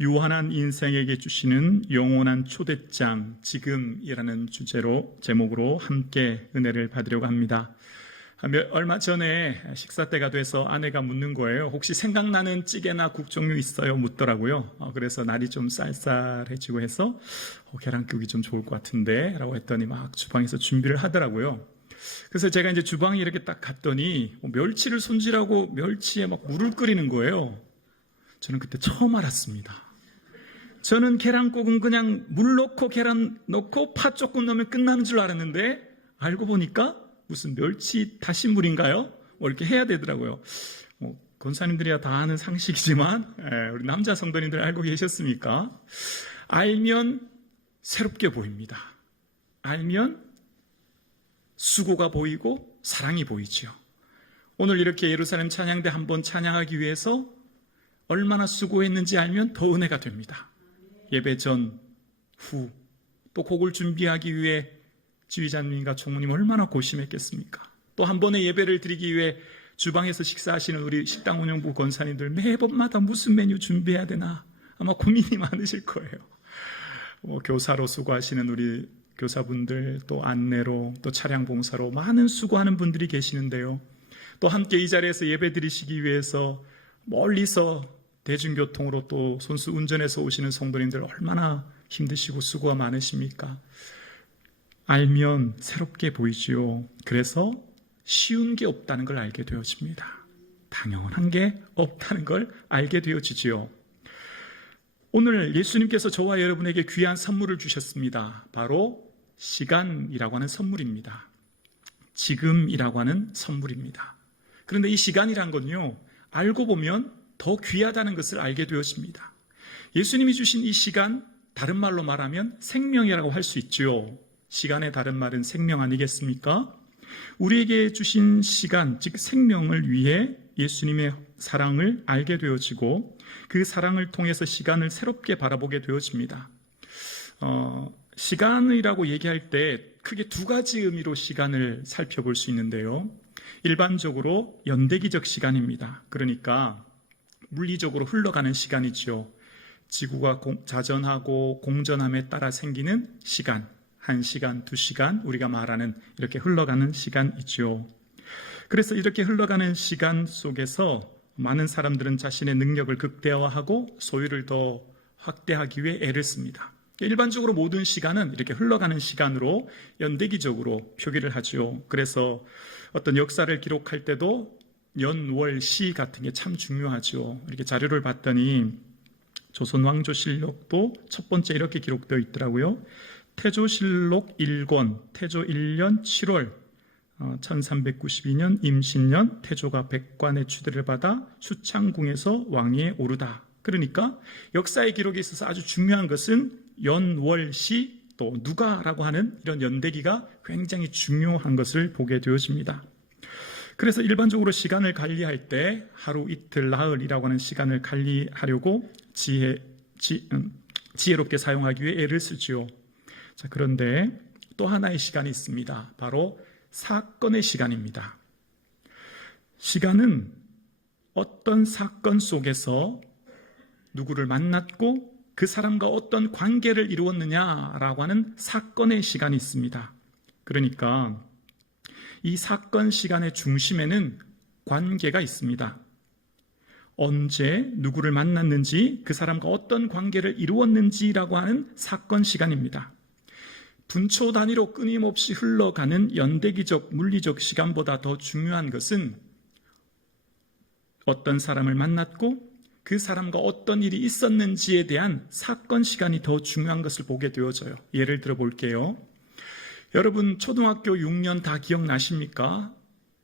유한한 인생에게 주시는 영원한 초대장 지금이라는 제목으로 함께 은혜를 받으려고 합니다. 얼마 전에 식사 때가 돼서 아내가 묻는 거예요. 혹시 생각나는 찌개나 국 종류 있어요? 묻더라고요. 그래서 날이 좀 쌀쌀해지고 해서 계란국이 좀 좋을 것 같은데 라고 했더니 막 주방에서 준비를 하더라고요. 그래서 제가 이제 주방에 이렇게 딱 갔더니 멸치를 손질하고 멸치에 막 물을 끓이는 거예요. 저는 그때 처음 알았습니다. 저는 계란국은 그냥 물 넣고 계란 넣고 파 조금 넣으면 끝나는 줄 알았는데 알고 보니까 무슨 멸치 다시물인가요? 이렇게 해야 되더라고요. 권사님들이야 다 아는 상식이지만 우리 남자 성도님들 알고 계셨습니까? 알면 새롭게 보입니다. 알면 수고가 보이고 사랑이 보이죠. 오늘 이렇게 예루살렘 찬양대 한번 찬양하기 위해서 얼마나 수고했는지 알면 더 은혜가 됩니다. 예배 전, 후, 또 곡을 준비하기 위해 지휘자님과 총무님 얼마나 고심했겠습니까? 또 한 번의 예배를 드리기 위해 주방에서 식사하시는 우리 식당 운영부 권사님들 매번마다 무슨 메뉴 준비해야 되나 아마 고민이 많으실 거예요. 교사로 수고하시는 우리 교사분들, 또 안내로, 또 차량 봉사로 많은 수고하는 분들이 계시는데요. 또 함께 이 자리에서 예배 드리시기 위해서 멀리서 대중교통으로 또 손수 운전해서 오시는 성도님들 얼마나 힘드시고 수고가 많으십니까? 알면 새롭게 보이지요. 그래서 쉬운 게 없다는 걸 알게 되어집니다. 당연한 게 없다는 걸 알게 되어지지요. 오늘 예수님께서 저와 여러분에게 귀한 선물을 주셨습니다. 바로 시간이라고 하는 선물입니다. 지금이라고 하는 선물입니다. 그런데 이 시간이란 건요, 알고 보면 더 귀하다는 것을 알게 되어집니다. 예수님이 주신 이 시간, 다른 말로 말하면 생명이라고 할 수 있죠. 시간의 다른 말은 생명 아니겠습니까? 우리에게 주신 시간, 즉 생명을 위해 예수님의 사랑을 알게 되어지고 그 사랑을 통해서 시간을 새롭게 바라보게 되어집니다. 시간이라고 얘기할 때 크게 두 가지 의미로 시간을 살펴볼 수 있는데요. 일반적으로 연대기적 시간입니다. 그러니까 물리적으로 흘러가는 시간이죠. 지구가 자전하고 공전함에 따라 생기는 시간, 1시간, 2시간, 우리가 말하는 이렇게 흘러가는 시간이죠. 그래서 이렇게 흘러가는 시간 속에서 많은 사람들은 자신의 능력을 극대화하고 소유를 더 확대하기 위해 애를 씁니다. 일반적으로 모든 시간은 이렇게 흘러가는 시간으로 연대기적으로 표기를 하죠. 그래서 어떤 역사를 기록할 때도 연, 월, 시 같은 게 참 중요하죠. 이렇게 자료를 봤더니 조선왕조실록도 첫 번째 이렇게 기록되어 있더라고요. 태조실록 1권, 태조 1년 7월 1392년 임신년 태조가 백관의 추대를 받아 수창궁에서 왕위에 오르다. 그러니까 역사의 기록에 있어서 아주 중요한 것은 연, 월, 시, 또 누가라고 하는 이런 연대기가 굉장히 중요한 것을 보게 되어집니다. 그래서 일반적으로 시간을 관리할 때 하루, 이틀, 나흘이라고 하는 시간을 관리하려고 지혜롭게 사용하기 위해 애를 쓰지요. 자, 그런데 또 하나의 시간이 있습니다. 바로 사건의 시간입니다. 시간은 어떤 사건 속에서 누구를 만났고 그 사람과 어떤 관계를 이루었느냐라고 하는 사건의 시간이 있습니다. 그러니까 이 사건 시간의 중심에는 관계가 있습니다. 언제 누구를 만났는지, 그 사람과 어떤 관계를 이루었는지라고 하는 사건 시간입니다. 분초 단위로 끊임없이 흘러가는 연대기적, 물리적 시간보다 더 중요한 것은 어떤 사람을 만났고 그 사람과 어떤 일이 있었는지에 대한 사건 시간이 더 중요한 것을 보게 되어져요. 예를 들어 볼게요. 여러분 초등학교 6년 다 기억나십니까?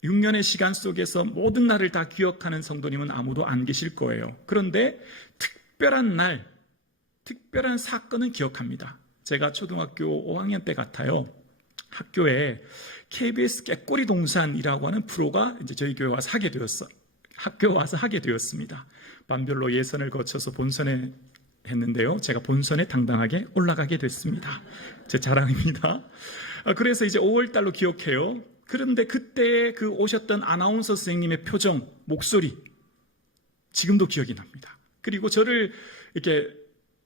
6년의 시간 속에서 모든 날을 다 기억하는 성도님은 아무도 안 계실 거예요. 그런데 특별한 날, 특별한 사건은 기억합니다. 제가 초등학교 5학년 때 같아요. 학교에 KBS 깨꼬리 동산이라고 하는 프로가 이제 저희 교회 와서 하게 되었어요. 학교 와서 하게 되었습니다. 반별로 예선을 거쳐서 본선에 했는데요. 제가 본선에 당당하게 올라가게 됐습니다. 제 자랑입니다. 그래서 이제 5월달로 기억해요. 그런데 그때 그 오셨던 아나운서 선생님의 표정, 목소리 지금도 기억이 납니다. 그리고 저를 이렇게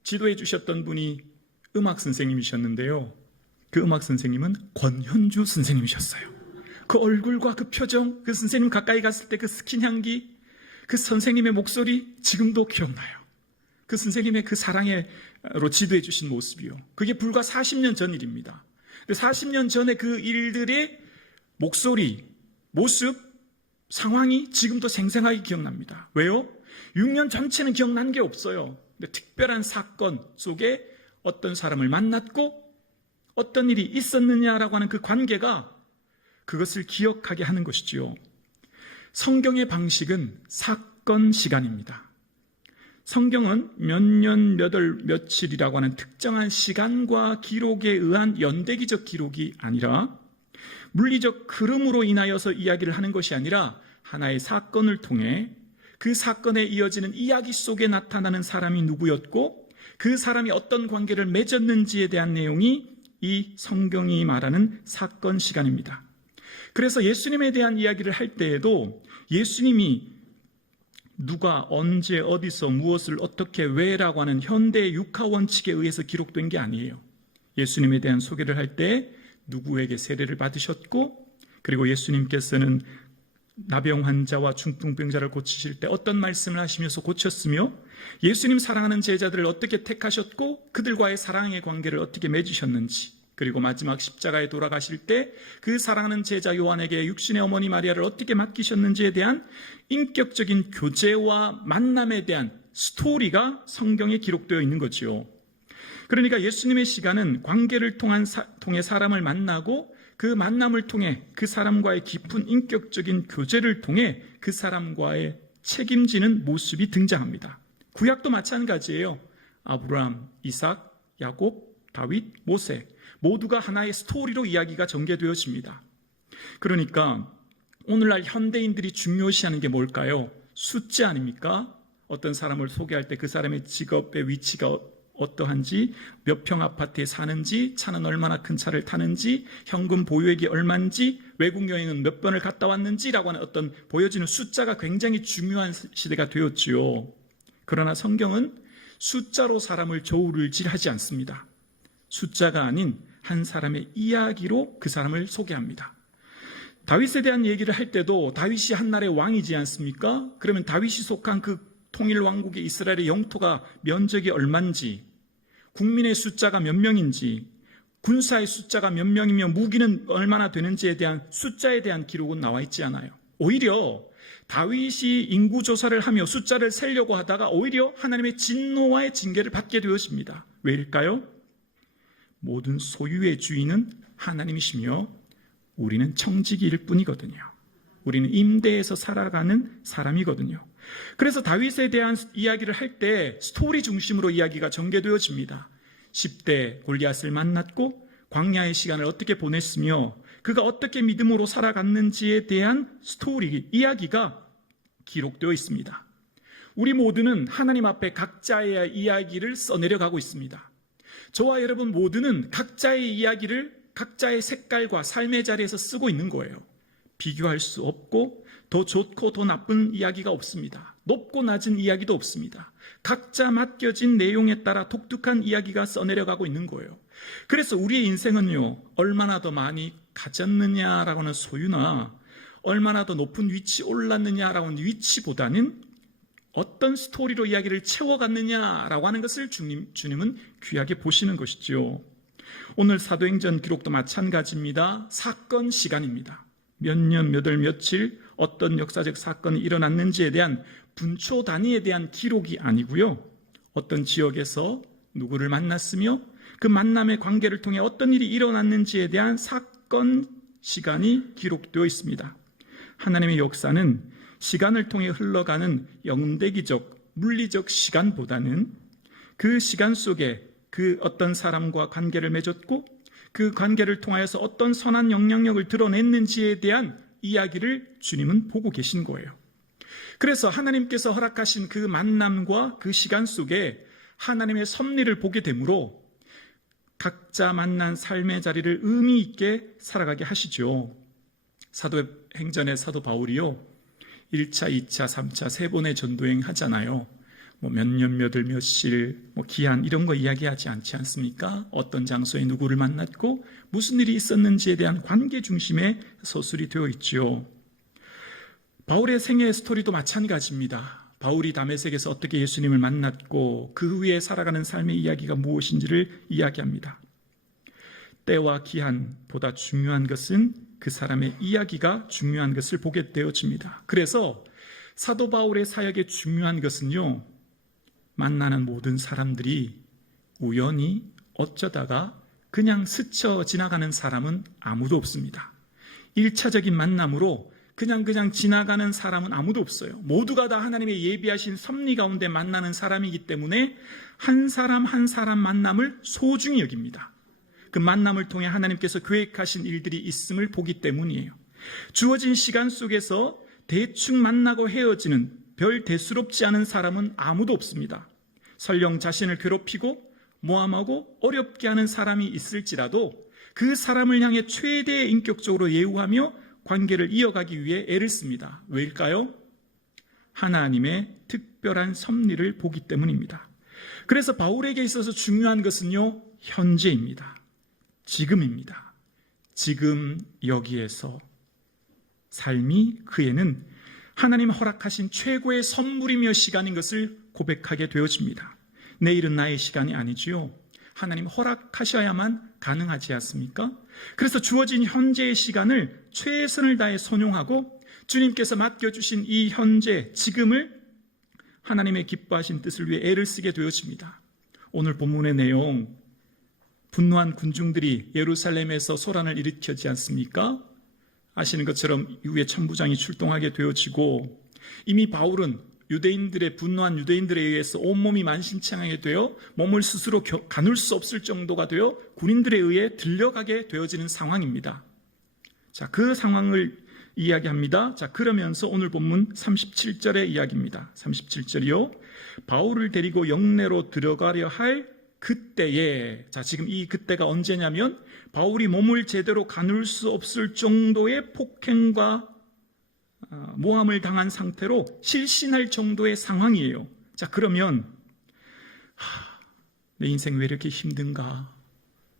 지도해 주셨던 분이 음악 선생님이셨는데요. 그 음악 선생님은 권현주 선생님이셨어요. 그 얼굴과 그 표정, 그 선생님 가까이 갔을 때 그 스킨 향기, 그 선생님의 목소리 지금도 기억나요. 그 선생님의 그 사랑으로 지도해 주신 모습이요. 그게 불과 40년 전 일입니다. 40년 전에 그 일들의 목소리, 모습, 상황이 지금도 생생하게 기억납니다. 왜요? 6년 전체는 기억난 게 없어요. 근데 특별한 사건 속에 어떤 사람을 만났고 어떤 일이 있었느냐라고 하는 그 관계가 그것을 기억하게 하는 것이지요. 성경의 방식은 사건 시간입니다. 성경은 몇 년, 몇 월, 며칠이라고 하는 특정한 시간과 기록에 의한 연대기적 기록이 아니라 물리적 흐름으로 인하여서 이야기를 하는 것이 아니라 하나의 사건을 통해 그 사건에 이어지는 이야기 속에 나타나는 사람이 누구였고 그 사람이 어떤 관계를 맺었는지에 대한 내용이 이 성경이 말하는 사건 시간입니다. 그래서 예수님에 대한 이야기를 할 때에도 예수님이 누가 언제 어디서 무엇을 어떻게 왜라고 하는 현대의 육하 원칙에 의해서 기록된 게 아니에요. 예수님에 대한 소개를 할 때 누구에게 세례를 받으셨고 그리고 예수님께서는 나병 환자와 중풍병자를 고치실 때 어떤 말씀을 하시면서 고쳤으며 예수님 사랑하는 제자들을 어떻게 택하셨고 그들과의 사랑의 관계를 어떻게 맺으셨는지 그리고 마지막 십자가에 돌아가실 때 그 사랑하는 제자 요한에게 육신의 어머니 마리아를 어떻게 맡기셨는지에 대한 인격적인 교제와 만남에 대한 스토리가 성경에 기록되어 있는 거지요. 그러니까 예수님의 시간은 관계를 통해 사람을 만나고 그 만남을 통해 그 사람과의 깊은 인격적인 교제를 통해 그 사람과의 책임지는 모습이 등장합니다. 구약도 마찬가지예요. 아브라함, 이삭, 야곱, 다윗, 모세 모두가 하나의 스토리로 이야기가 전개되어집니다. 그러니까 오늘날 현대인들이 중요시하는 게 뭘까요? 숫자 아닙니까? 어떤 사람을 소개할 때 그 사람의 직업의 위치가 어떠한지, 몇 평 아파트에 사는지, 차는 얼마나 큰 차를 타는지, 현금 보유액이 얼마인지, 외국 여행은 몇 번을 갔다 왔는지라고 하는 어떤 보여지는 숫자가 굉장히 중요한 시대가 되었지요. 그러나 성경은 숫자로 사람을 저울질하지 않습니다. 숫자가 아닌 한 사람의 이야기로 그 사람을 소개합니다. 다윗에 대한 얘기를 할 때도 다윗이 한날의 왕이지 않습니까? 그러면 다윗이 속한 그 통일 왕국의 이스라엘의 영토가 면적이 얼마인지, 국민의 숫자가 몇 명인지, 군사의 숫자가 몇 명이며 무기는 얼마나 되는지에 대한 숫자에 대한 기록은 나와 있지 않아요. 오히려 다윗이 인구조사를 하며 숫자를 세려고 하다가 오히려 하나님의 진노와의 징계를 받게 되었습니다. 왜일까요? 모든 소유의 주인은 하나님이시며 우리는 청지기일 뿐이거든요. 우리는 임대에서 살아가는 사람이거든요. 그래서 다윗에 대한 이야기를 할 때 스토리 중심으로 이야기가 전개되어집니다. 10대 골리앗을 만났고 광야의 시간을 어떻게 보냈으며 그가 어떻게 믿음으로 살아갔는지에 대한 스토리, 이야기가 기록되어 있습니다. 우리 모두는 하나님 앞에 각자의 이야기를 써내려가고 있습니다. 저와 여러분 모두는 각자의 이야기를 각자의 색깔과 삶의 자리에서 쓰고 있는 거예요. 비교할 수 없고 더 좋고 더 나쁜 이야기가 없습니다. 높고 낮은 이야기도 없습니다. 각자 맡겨진 내용에 따라 독특한 이야기가 써내려가고 있는 거예요. 그래서 우리의 인생은요, 얼마나 더 많이 가졌느냐라고 하는 소유나 얼마나 더 높은 위치에 올랐느냐라고 하는 위치보다는 어떤 스토리로 이야기를 채워갔느냐라고 하는 것을 주님은 귀하게 보시는 것이죠. 오늘 사도행전 기록도 마찬가지입니다. 사건 시간입니다. 몇 년, 몇 월, 며칠 어떤 역사적 사건이 일어났는지에 대한 분초 단위에 대한 기록이 아니고요. 어떤 지역에서 누구를 만났으며 그 만남의 관계를 통해 어떤 일이 일어났는지에 대한 사건 시간이 기록되어 있습니다. 하나님의 역사는 시간을 통해 흘러가는 영대기적, 물리적 시간보다는 그 시간 속에 그 어떤 사람과 관계를 맺었고 그 관계를 통하여서 어떤 선한 영향력을 드러냈는지에 대한 이야기를 주님은 보고 계신 거예요. 그래서 하나님께서 허락하신 그 만남과 그 시간 속에 하나님의 섭리를 보게 되므로 각자 만난 삶의 자리를 의미 있게 살아가게 하시죠. 사도행전의 사도 바울이요, 1차, 2차, 3차 세 번의 전도행 하잖아요. 몇 년, 몇월, 몇일, 기한 이런 거 이야기하지 않지 않습니까? 어떤 장소에 누구를 만났고 무슨 일이 있었는지에 대한 관계 중심의 서술이 되어 있지요. 바울의 생애 스토리도 마찬가지입니다. 바울이 다메섹에서 어떻게 예수님을 만났고 그 후에 살아가는 삶의 이야기가 무엇인지를 이야기합니다. 때와 기한보다 중요한 것은 그 사람의 이야기가 중요한 것을 보게 되어집니다. 그래서 사도 바울의 사역의 중요한 것은요, 만나는 모든 사람들이 우연히 어쩌다가 그냥 스쳐 지나가는 사람은 아무도 없습니다. 1차적인 만남으로 그냥 지나가는 사람은 아무도 없어요. 모두가 다 하나님의 예비하신 섭리 가운데 만나는 사람이기 때문에 한 사람 한 사람 만남을 소중히 여깁니다. 그 만남을 통해 하나님께서 계획하신 일들이 있음을 보기 때문이에요. 주어진 시간 속에서 대충 만나고 헤어지는 별 대수롭지 않은 사람은 아무도 없습니다. 설령 자신을 괴롭히고 모함하고 어렵게 하는 사람이 있을지라도 그 사람을 향해 최대의 인격적으로 예우하며 관계를 이어가기 위해 애를 씁니다. 왜일까요? 하나님의 특별한 섭리를 보기 때문입니다. 그래서 바울에게 있어서 중요한 것은요, 현재입니다. 지금입니다. 지금 여기에서 삶이 그에는 하나님 허락하신 최고의 선물이며 시간인 것을 고백하게 되어집니다. 내일은 나의 시간이 아니지요. 하나님 허락하셔야만 가능하지 않습니까? 그래서 주어진 현재의 시간을 최선을 다해 선용하고 주님께서 맡겨주신 이 현재, 지금을 하나님의 기뻐하신 뜻을 위해 애를 쓰게 되어집니다. 오늘 본문의 내용, 분노한 군중들이 예루살렘에서 소란을 일으켰지 않습니까? 아시는 것처럼 이후에 천부장이 출동하게 되어지고 이미 바울은 분노한 유대인들에 의해서 온몸이 만신창하게 되어 몸을 스스로 가눌 수 없을 정도가 되어 군인들에 의해 들려가게 되어지는 상황입니다. 자, 그 상황을 이야기합니다. 자, 그러면서 오늘 본문 37절의 이야기입니다. 37절이요. 바울을 데리고 영내로 들어가려 할 그때에, 자, 지금 이 그때가 언제냐면 바울이 몸을 제대로 가눌 수 없을 정도의 폭행과 모함을 당한 상태로 실신할 정도의 상황이에요. 자, 그러면 내 인생 왜 이렇게 힘든가?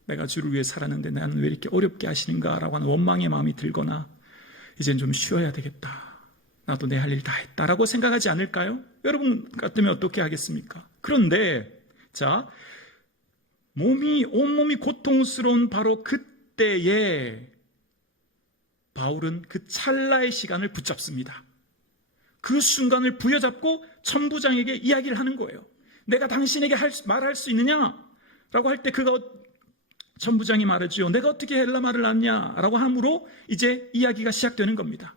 내가 주를 위해 살았는데 나는 왜 이렇게 어렵게 하시는가? 라고 하는 원망의 마음이 들거나 이젠 좀 쉬어야 되겠다. 나도 내 할 일 다 했다라고 생각하지 않을까요? 여러분 같으면 어떻게 하겠습니까? 그런데 자, 온몸이 고통스러운 바로 그때에 바울은 그 찰나의 시간을 붙잡습니다. 그 순간을 부여잡고 천부장에게 이야기를 하는 거예요. 내가 당신에게 말할 수 있느냐? 라고 할 때 천부장이 말하지요. 내가 어떻게 헬라 말을 하냐? 라고 함으로 이제 이야기가 시작되는 겁니다.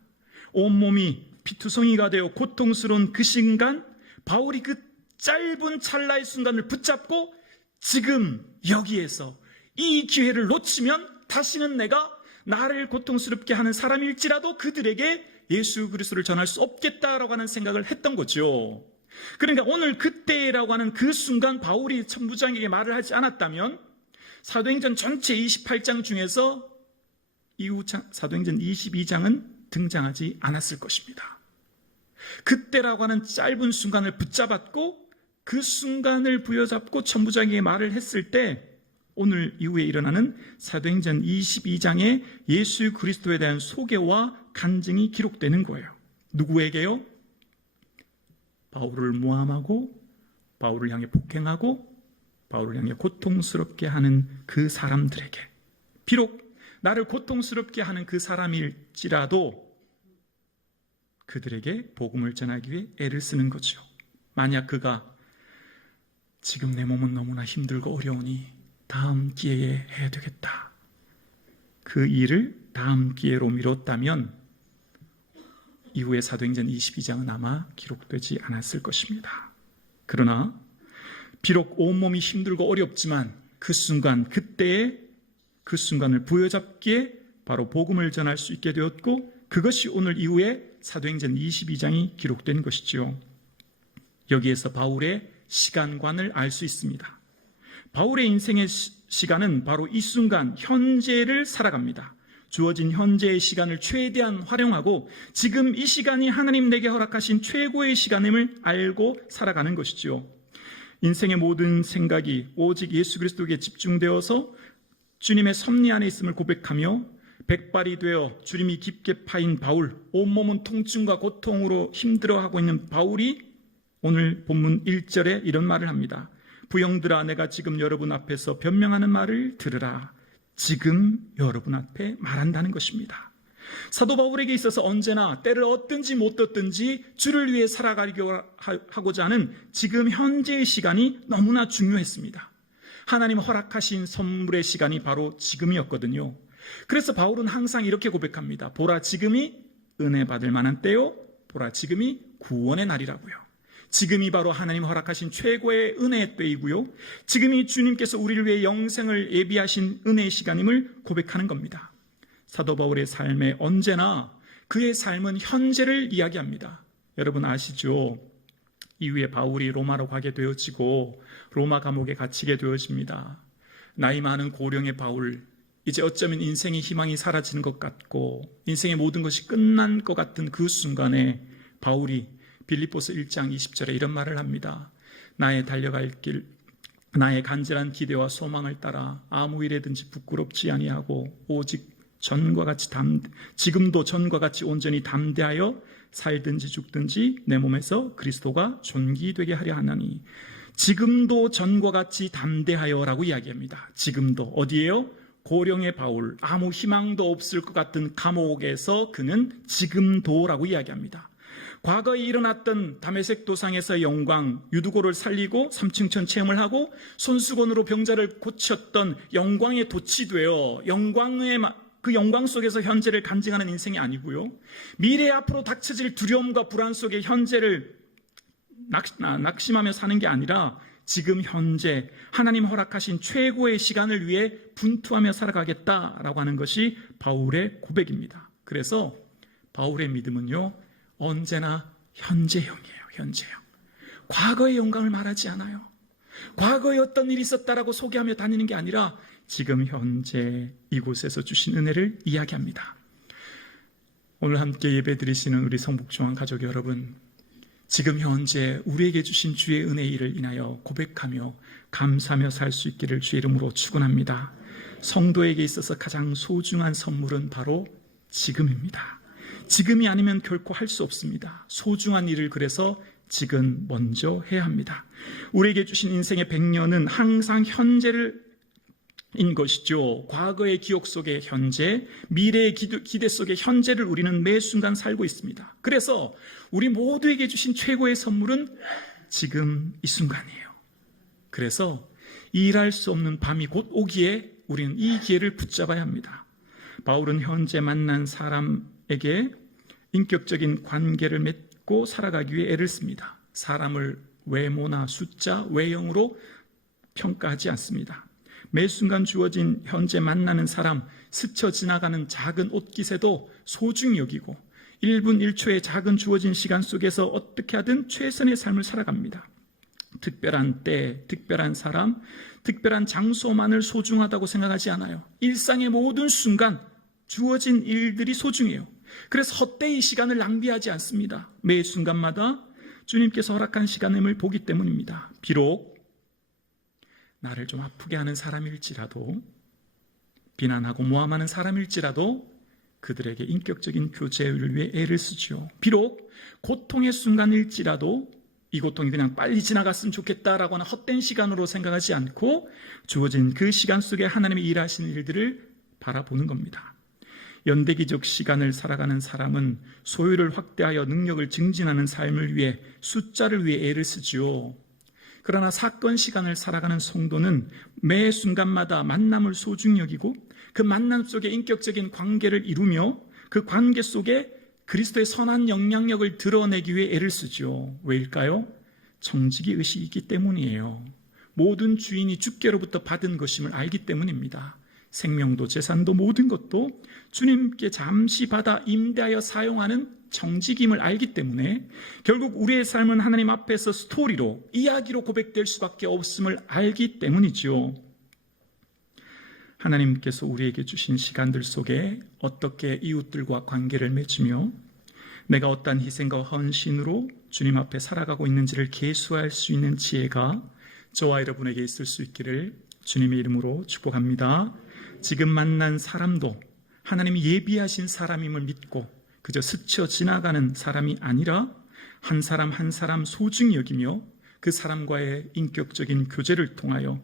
온몸이 피투성이가 되어 고통스러운 그 순간 바울이 그 짧은 찰나의 순간을 붙잡고 지금 여기에서 이 기회를 놓치면 다시는 내가 나를 고통스럽게 하는 사람일지라도 그들에게 예수 그리스도를 전할 수 없겠다라고 하는 생각을 했던 거죠. 그러니까 오늘 그때라고 하는 그 순간 바울이 천부장에게 말을 하지 않았다면 사도행전 전체 28장 중에서 이후 사도행전 22장은 등장하지 않았을 것입니다. 그때라고 하는 짧은 순간을 붙잡았고 그 순간을 부여잡고 천부장에게 말을 했을 때 오늘 이후에 일어나는 사도행전 22장에 예수 그리스도에 대한 소개와 간증이 기록되는 거예요. 누구에게요? 바울을 모함하고 바울을 향해 폭행하고 바울을 향해 고통스럽게 하는 그 사람들에게, 비록 나를 고통스럽게 하는 그 사람일지라도 그들에게 복음을 전하기 위해 애를 쓰는 거죠. 만약 그가 지금 내 몸은 너무나 힘들고 어려우니 다음 기회에 해야 되겠다, 그 일을 다음 기회로 미뤘다면 이후에 사도행전 22장은 아마 기록되지 않았을 것입니다. 그러나 비록 온몸이 힘들고 어렵지만 그 순간, 그때의 그 순간을 부여잡기에 바로 복음을 전할 수 있게 되었고 그것이 오늘 이후에 사도행전 22장이 기록된 것이지요. 여기에서 바울의 시간관을 알 수 있습니다. 바울의 인생의 시간은 바로 이 순간 현재를 살아갑니다. 주어진 현재의 시간을 최대한 활용하고 지금 이 시간이 하나님 내게 허락하신 최고의 시간임을 알고 살아가는 것이지요. 인생의 모든 생각이 오직 예수 그리스도에게 집중되어서 주님의 섭리 안에 있음을 고백하며 백발이 되어 주님이 깊게 파인 바울, 온몸은 통증과 고통으로 힘들어하고 있는 바울이 오늘 본문 1절에 이런 말을 합니다. 부형들아, 내가 지금 여러분 앞에서 변명하는 말을 들으라. 지금 여러분 앞에 말한다는 것입니다. 사도 바울에게 있어서 언제나 때를 얻든지 못 얻든지 주를 위해 살아가고자 하는 지금 현재의 시간이 너무나 중요했습니다. 하나님 허락하신 선물의 시간이 바로 지금이었거든요. 그래서 바울은 항상 이렇게 고백합니다. 보라, 지금이 은혜 받을 만한 때요, 보라, 지금이 구원의 날이라고요. 지금이 바로 하나님 허락하신 최고의 은혜의 때이고요, 지금이 주님께서 우리를 위해 영생을 예비하신 은혜의 시간임을 고백하는 겁니다. 사도 바울의 삶에 언제나 그의 삶은 현재를 이야기합니다. 여러분 아시죠? 이후에 바울이 로마로 가게 되어지고 로마 감옥에 갇히게 되어집니다. 나이 많은 고령의 바울, 이제 어쩌면 인생의 희망이 사라지는 것 같고 인생의 모든 것이 끝난 것 같은 그 순간에 바울이 빌립보서 1장 20절에 이런 말을 합니다. 나의 달려갈 길, 나의 간절한 기대와 소망을 따라 아무 일에든지 부끄럽지 아니하고 오직 지금도 전과 같이 온전히 담대하여 살든지 죽든지 내 몸에서 그리스도가 존귀되게 하려 하나니. 지금도 전과 같이 담대하여라고 이야기합니다. 지금도 어디에요? 고령의 바울, 아무 희망도 없을 것 같은 감옥에서 그는 지금도라고 이야기합니다. 과거에 일어났던 다메섹 도상에서의 영광, 유두고를 살리고 삼층천 체험을 하고 손수건으로 병자를 고쳤던 영광에 도취되어 그 영광 속에서 현재를 간증하는 인생이 아니고요, 미래 앞으로 닥쳐질 두려움과 불안 속에 현재를 낙심하며 사는 게 아니라 지금 현재 하나님 허락하신 최고의 시간을 위해 분투하며 살아가겠다라고 하는 것이 바울의 고백입니다. 그래서 바울의 믿음은요, 언제나 현재형이에요. 현재형. 과거의 영광을 말하지 않아요. 과거에 어떤 일이 있었다라고 소개하며 다니는 게 아니라 지금 현재 이곳에서 주신 은혜를 이야기합니다. 오늘 함께 예배드리시는 우리 성북중앙 가족 여러분, 지금 현재 우리에게 주신 주의 은혜의 일을 인하여 고백하며 감사하며 살 수 있기를 주의 이름으로 축원합니다. 성도에게 있어서 가장 소중한 선물은 바로 지금입니다. 지금이 아니면 결코 할 수 없습니다. 소중한 일을 그래서 지금 먼저 해야 합니다. 우리에게 주신 인생의 100년은 항상 현재인 것이죠. 과거의 기억 속의 현재, 미래의 기대 속의 현재를 우리는 매 순간 살고 있습니다. 그래서 우리 모두에게 주신 최고의 선물은 지금 이 순간이에요. 그래서 일할 수 없는 밤이 곧 오기에 우리는 이 기회를 붙잡아야 합니다. 바울은 현재 만난 사람에게 인격적인 관계를 맺고 살아가기 위해 애를 씁니다. 사람을 외모나 숫자, 외형으로 평가하지 않습니다. 매 순간 주어진 현재 만나는 사람, 스쳐 지나가는 작은 옷깃에도 소중히 여기고 1분 1초의 작은 주어진 시간 속에서 어떻게 하든 최선의 삶을 살아갑니다. 특별한 때, 특별한 사람, 특별한 장소만을 소중하다고 생각하지 않아요. 일상의 모든 순간 주어진 일들이 소중해요. 그래서 헛되이 시간을 낭비하지 않습니다. 매 순간마다 주님께서 허락한 시간임을 보기 때문입니다. 비록 나를 좀 아프게 하는 사람일지라도, 비난하고 모함하는 사람일지라도 그들에게 인격적인 교제를 위해 애를 쓰죠. 비록 고통의 순간일지라도 이 고통이 그냥 빨리 지나갔으면 좋겠다라고 하는 헛된 시간으로 생각하지 않고 주어진 그 시간 속에 하나님이 일하시는 일들을 바라보는 겁니다. 연대기적 시간을 살아가는 사람은 소유를 확대하여 능력을 증진하는 삶을 위해 숫자를 위해 애를 쓰지요. 그러나 사건 시간을 살아가는 성도는 매 순간마다 만남을 소중히 여기고 그 만남 속에 인격적인 관계를 이루며 그 관계 속에 그리스도의 선한 영향력을 드러내기 위해 애를 쓰죠. 왜일까요? 정직이 의식이 있기 때문이에요. 모든 주인이 주께로부터 받은 것임을 알기 때문입니다. 생명도 재산도 모든 것도 주님께 잠시 받아 임대하여 사용하는 정직임을 알기 때문에 결국 우리의 삶은 하나님 앞에서 스토리로, 이야기로 고백될 수밖에 없음을 알기 때문이죠. 하나님께서 우리에게 주신 시간들 속에 어떻게 이웃들과 관계를 맺으며 내가 어떠한 희생과 헌신으로 주님 앞에 살아가고 있는지를 계수할 수 있는 지혜가 저와 여러분에게 있을 수 있기를 주님의 이름으로 축복합니다. 지금 만난 사람도 하나님이 예비하신 사람임을 믿고 그저 스쳐 지나가는 사람이 아니라 한 사람 한 사람 소중히 여기며 그 사람과의 인격적인 교제를 통하여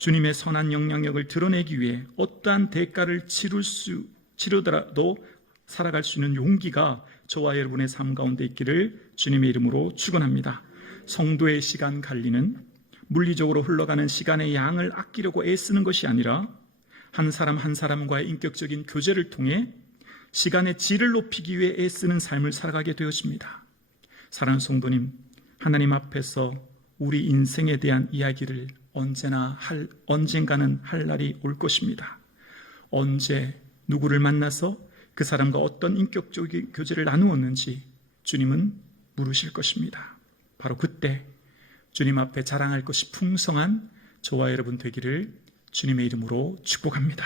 주님의 선한 영향력을 드러내기 위해 어떠한 대가를 치르더라도 살아갈 수 있는 용기가 저와 여러분의 삶 가운데 있기를 주님의 이름으로 축원합니다. 성도의 시간 관리는 물리적으로 흘러가는 시간의 양을 아끼려고 애쓰는 것이 아니라 한 사람 한 사람과의 인격적인 교제를 통해 시간의 질을 높이기 위해 애쓰는 삶을 살아가게 되어집니다. 사랑하는 성도님, 하나님 앞에서 우리 인생에 대한 이야기를 언젠가는 할 날이 올 것입니다. 언제 누구를 만나서 그 사람과 어떤 인격적인 교제를 나누었는지 주님은 물으실 것입니다. 바로 그때 주님 앞에 자랑할 것이 풍성한 저와 여러분 되기를 주님의 이름으로 축복합니다.